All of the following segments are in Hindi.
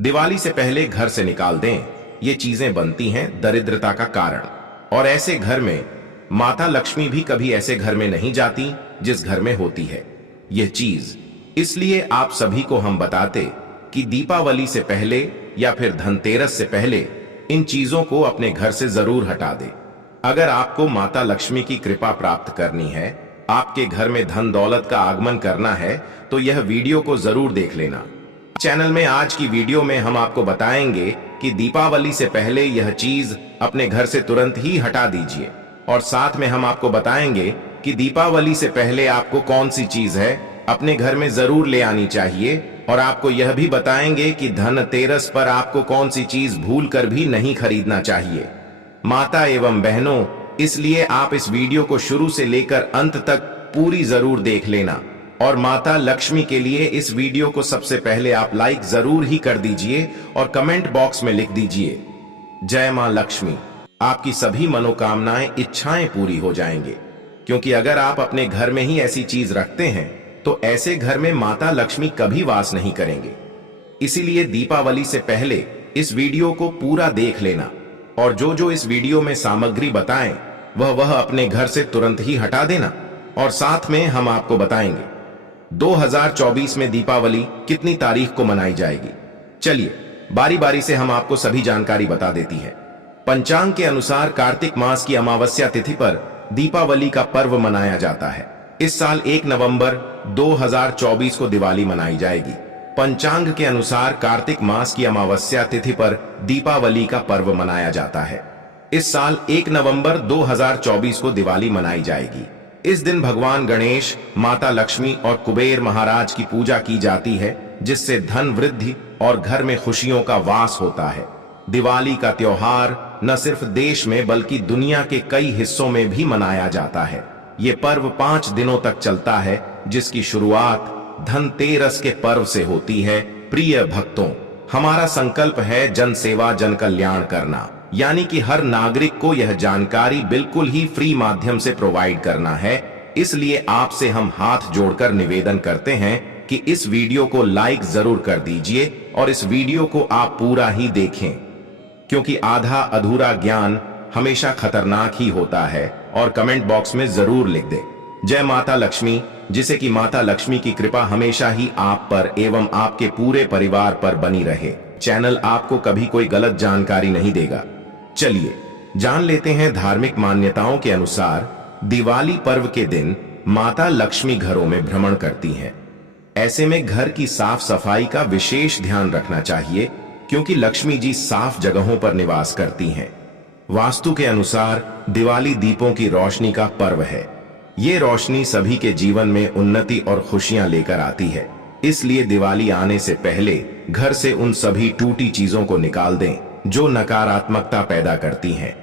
दिवाली से पहले घर से निकाल दें, ये चीजें बनती हैं दरिद्रता का कारण। और ऐसे घर में माता लक्ष्मी भी कभी ऐसे घर में नहीं जाती जिस घर में होती है यह चीज। इसलिए आप सभी को हम बताते कि दीपावली से पहले या फिर धनतेरस से पहले इन चीजों को अपने घर से जरूर हटा दे। अगर आपको माता लक्ष्मी की कृपा प्राप्त करनी है, आपके घर में धन दौलत का आगमन करना है, तो यह वीडियो को जरूर देख लेना। चैनल में आज की वीडियो में हम आपको बताएंगे कि दीपावली से पहले यह चीज अपने घर से तुरंत ही हटा दीजिए, और साथ में हम आपको बताएंगे कि दीपावली से पहले आपको कौन सी चीज है अपने घर में जरूर ले आनी चाहिए, और आपको यह भी बताएंगे कि धनतेरस पर आपको कौन सी चीज भूल कर भी नहीं खरीदना चाहिए। माता एवं बहनों, इसलिए आप इस वीडियो को शुरू से लेकर अंत तक पूरी जरूर देख लेना। और माता लक्ष्मी के लिए इस वीडियो को सबसे पहले आप लाइक जरूर ही कर दीजिए और कमेंट बॉक्स में लिख दीजिए, जय मां लक्ष्मी। आपकी सभी मनोकामनाएं, इच्छाएं पूरी हो जाएंगे, क्योंकि अगर आप अपने घर में ही ऐसी चीज रखते हैं तो ऐसे घर में माता लक्ष्मी कभी वास नहीं करेंगे। इसीलिए दीपावली से पहले इस वीडियो को पूरा देख लेना, और जो जो इस वीडियो में सामग्री बताएं वह अपने घर से तुरंत ही हटा देना। और साथ में हम आपको बताएंगे 2024 में दीपावली कितनी तारीख को मनाई जाएगी। चलिए बारी बारी से हम आपको सभी जानकारी बता देती है। पंचांग के अनुसार कार्तिक मास की अमावस्या तिथि पर दीपावली का पर्व मनाया जाता है। इस साल 1 नवंबर 2024 को दिवाली मनाई जाएगी। पंचांग के अनुसार कार्तिक मास की अमावस्या तिथि पर दीपावली का पर्व मनाया जाता है। इस साल 1 नवंबर 2024 को दिवाली मनाई जाएगी। इस दिन भगवान गणेश, माता लक्ष्मी और कुबेर महाराज की पूजा की जाती है, जिससे धन वृद्धि और घर में खुशियों का वास होता है। दिवाली का त्योहार न सिर्फ देश में बल्कि दुनिया के कई हिस्सों में भी मनाया जाता है। ये पर्व 5 दिनों तक चलता है, जिसकी शुरुआत धनतेरस के पर्व से होती है। प्रिय भक्तों, हमारा संकल्प है जन सेवा जन कल्याण करना, यानी कि हर नागरिक को यह जानकारी बिल्कुल ही फ्री माध्यम से प्रोवाइड करना है। इसलिए आपसे हम हाथ जोड़कर निवेदन करते हैं कि इस वीडियो को लाइक जरूर कर दीजिए और इस वीडियो को आप पूरा ही देखें, क्योंकि आधा अधूरा ज्ञान हमेशा खतरनाक ही होता है। और कमेंट बॉक्स में जरूर लिख दे, जय माता लक्ष्मी, जिसे कि माता लक्ष्मी की कृपा हमेशा ही आप पर एवं आपके पूरे परिवार पर बनी रहे। चैनल आपको कभी कोई गलत जानकारी नहीं देगा। चलिए जान लेते हैं। धार्मिक मान्यताओं के अनुसार दिवाली पर्व के दिन माता लक्ष्मी घरों में भ्रमण करती हैं। ऐसे में घर की साफ सफाई का विशेष ध्यान रखना चाहिए, क्योंकि लक्ष्मी जी साफ जगहों पर निवास करती हैं। वास्तु के अनुसार दिवाली दीपों की रोशनी का पर्व है। ये रोशनी सभी के जीवन में उन्नति और खुशियां लेकर आती है। इसलिए दिवाली आने से पहले घर से उन सभी टूटी चीजों को निकाल दें जो नकारात्मकता पैदा करती हैं।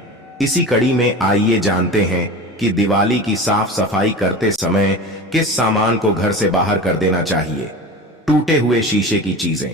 इसी कड़ी में आइए जानते हैं कि दिवाली की साफ सफाई करते समय किस सामान को घर से बाहर कर देना चाहिए। टूटे हुए शीशे की चीजें।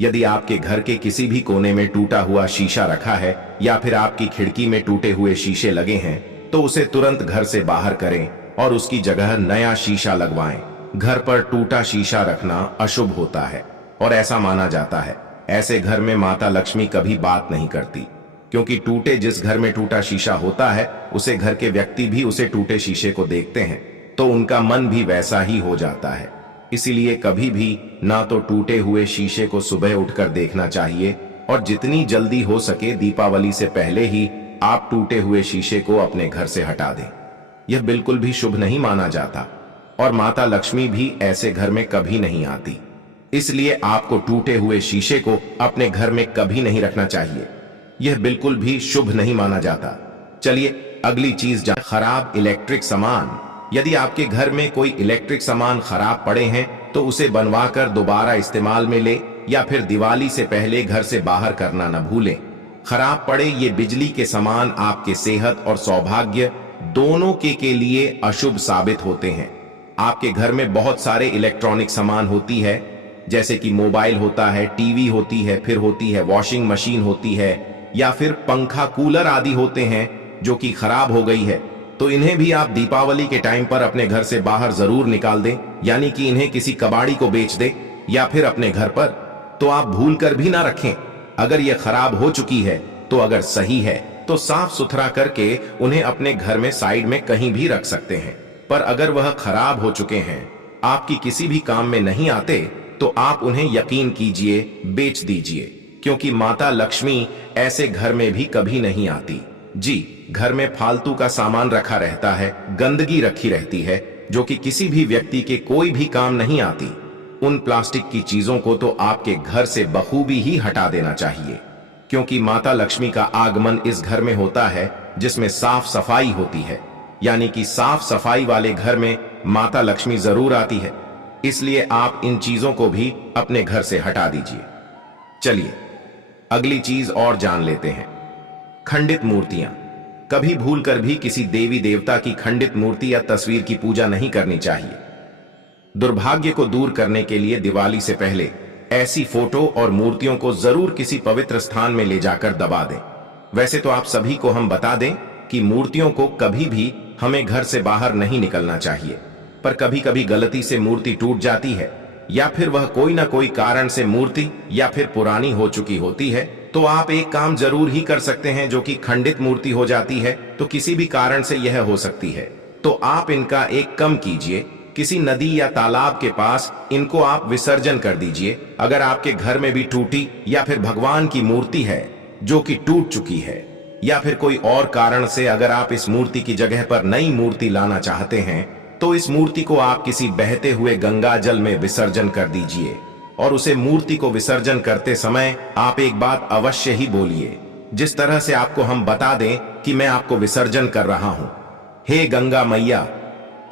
यदि आपके घर के किसी भी कोने में टूटा हुआ शीशा रखा है या फिर आपकी खिड़की में टूटे हुए शीशे लगे हैं, तो उसे तुरंत घर से बाहर करें और उसकी जगह नया शीशा लगवाएं। घर पर टूटा शीशा रखना अशुभ होता है और ऐसा माना जाता है। ऐसे घर में माता लक्ष्मी कभी बात नहीं करती, क्योंकि जिस घर में टूटा शीशा होता है, उसे घर के व्यक्ति भी उसे टूटे शीशे को देखते हैं तो उनका मन भी वैसा ही हो जाता है। इसीलिए कभी भी ना तो टूटे हुए शीशे को सुबह उठकर देखना चाहिए, और जितनी जल्दी हो सके दीपावली से पहले ही आप टूटे हुए शीशे को अपने घर से हटा दें। यह बिल्कुल भी शुभ नहीं माना जाता, और माता लक्ष्मी भी ऐसे घर में कभी नहीं आती। इसलिए आपको टूटे हुए शीशे को अपने घर में कभी नहीं रखना चाहिए। यह बिल्कुल भी शुभ नहीं माना जाता। चलिए अगली चीज, खराब इलेक्ट्रिक सामान। यदि आपके घर में कोई इलेक्ट्रिक सामान खराब पड़े हैं तो उसे बनवाकर दोबारा इस्तेमाल में ले, या फिर दिवाली से पहले घर से बाहर करना न भूलें। खराब पड़े ये बिजली के सामान आपके सेहत और सौभाग्य दोनों के लिए अशुभ साबित होते हैं। आपके घर में बहुत सारे इलेक्ट्रॉनिक सामान होती है, जैसे कि मोबाइल होता है, टीवी होती है, फिर होती है वॉशिंग मशीन होती है, या फिर पंखा कूलर आदि होते हैं जो कि खराब हो गई है, तो इन्हें भी आप दीपावली के टाइम पर अपने घर से बाहर जरूर निकाल दें, यानी कि इन्हें किसी कबाड़ी को बेच दें या फिर अपने घर पर तो आप भूल कर भी ना रखें। अगर यह खराब हो चुकी है तो अगर सही है तो साफ सुथरा करके उन्हें अपने घर में साइड में कहीं भी रख सकते हैं। पर अगर वह खराब हो चुके हैं, आपकी किसी भी काम में नहीं आते, तो आप उन्हें यकीन कीजिए बेच दीजिए, क्योंकि माता लक्ष्मी ऐसे घर में भी कभी नहीं आती। जी, घर में फालतू का सामान रखा रहता है, गंदगी रखी रहती है जो कि किसी भी व्यक्ति के कोई भी काम नहीं आती। उन प्लास्टिक की चीजों को तो आपके घर से बखूबी ही हटा देना चाहिए, क्योंकि माता लक्ष्मी का आगमन इस घर में होता है जिसमें साफ सफाई होती है। यानी कि साफ सफाई वाले घर में माता लक्ष्मी जरूर आती है। इसलिए आप इन चीजों को भी अपने घर से हटा दीजिए। चलिए अगली चीज और जान लेते हैं। खंडित मूर्तियां। कभी भूलकर भी किसी देवी देवता की खंडित मूर्ति या तस्वीर की पूजा नहीं करनी चाहिए। दुर्भाग्य को दूर करने के लिए दिवाली से पहले ऐसी फोटो और मूर्तियों को जरूर किसी पवित्र स्थान में ले जाकर दबा दें। वैसे तो आप सभी को हम बता दें कि मूर्तियों को कभी भी हमें घर से बाहर नहीं निकलना चाहिए, पर कभी कभी गलती से मूर्ति टूट जाती है या फिर वह कोई ना कोई कारण से मूर्ति या फिर पुरानी हो चुकी होती है, तो आप एक काम जरूर ही कर सकते हैं। जो कि खंडित मूर्ति हो जाती है तो किसी भी कारण से यह हो सकती है, तो आप इनका एक कम कीजिए। किसी नदी या तालाब के पास इनको आप विसर्जन कर दीजिए। अगर आपके घर में भी टूटी या फिर भगवान की मूर्ति है जो कि टूट चुकी है, या फिर कोई और कारण से अगर आप इस मूर्ति की जगह पर नई मूर्ति लाना चाहते हैं, तो इस मूर्ति को आप किसी बहते हुए गंगा जल में विसर्जन कर दीजिए। और उसे मूर्ति को विसर्जन करते समय आप एक बात अवश्य ही बोलिए, जिस तरह से आपको हम बता दें कि मैं आपको विसर्जन कर रहा हूं। हे गंगा मैया,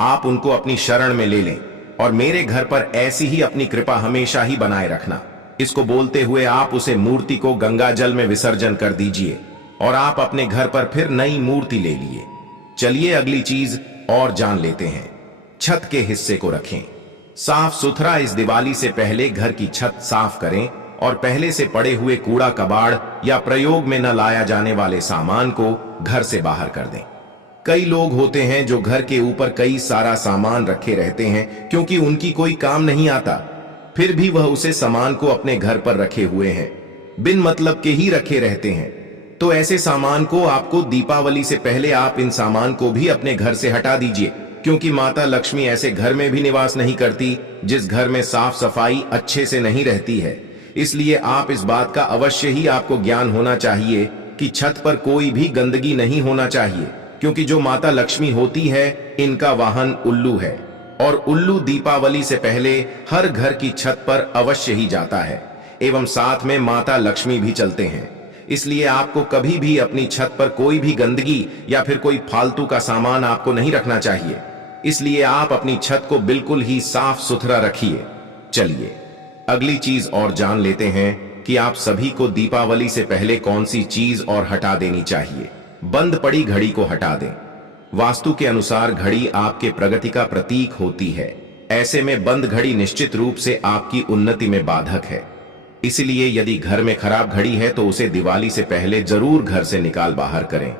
आप उनको अपनी शरण में ले लें और मेरे घर पर ऐसी ही अपनी कृपा हमेशा ही बनाए रखना। इसको बोलते हुए आप उसे मूर्ति को गंगा जल में विसर्जन कर दीजिए और आप अपने घर पर फिर नई मूर्ति ले लिए। चलिए अगली चीज और जान लेते हैं। छत के हिस्से को रखें साफ सुथरा। इस दिवाली से पहले घर की छत साफ करें और पहले से पड़े हुए कूड़ा कबाड़ या प्रयोग में न लाया जाने वाले सामान को घर से बाहर कर दें। कई लोग होते हैं जो घर के ऊपर कई सारा सामान रखे रहते हैं क्योंकि उनकी कोई काम नहीं आता, फिर भी वह उसे सामान को अपने घर पर रखे हुए हैं, बिन मतलब के ही रखे रहते हैं। तो ऐसे सामान को आपको दीपावली से पहले आप इन सामान को भी अपने घर से हटा दीजिए, क्योंकि माता लक्ष्मी ऐसे घर में भी निवास नहीं करती जिस घर में साफ सफाई अच्छे से नहीं रहती है। इसलिए आप इस बात का अवश्य ही आपको ज्ञान होना चाहिए कि छत पर कोई भी गंदगी नहीं होना चाहिए, क्योंकि जो माता लक्ष्मी होती है इनका वाहन उल्लू है और उल्लू दीपावली से पहले हर घर की छत पर अवश्य ही जाता है, एवं साथ में माता लक्ष्मी भी चलते हैं। इसलिए आपको कभी भी अपनी छत पर कोई भी गंदगी या फिर कोई फालतू का सामान आपको नहीं रखना चाहिए। इसलिए आप अपनी छत को बिल्कुल ही साफ सुथरा रखिए। चलिए अगली चीज और जान लेते हैं कि आप सभी को दीपावली से पहले कौन सी चीज और हटा देनी चाहिए। बंद पड़ी घड़ी को हटा दें। वास्तु के अनुसार घड़ी आपके प्रगति का प्रतीक होती है। ऐसे में बंद घड़ी निश्चित रूप से आपकी उन्नति में बाधक है। इसलिए यदि घर में खराब घड़ी है तो उसे दिवाली से पहले जरूर घर से निकाल बाहर करें।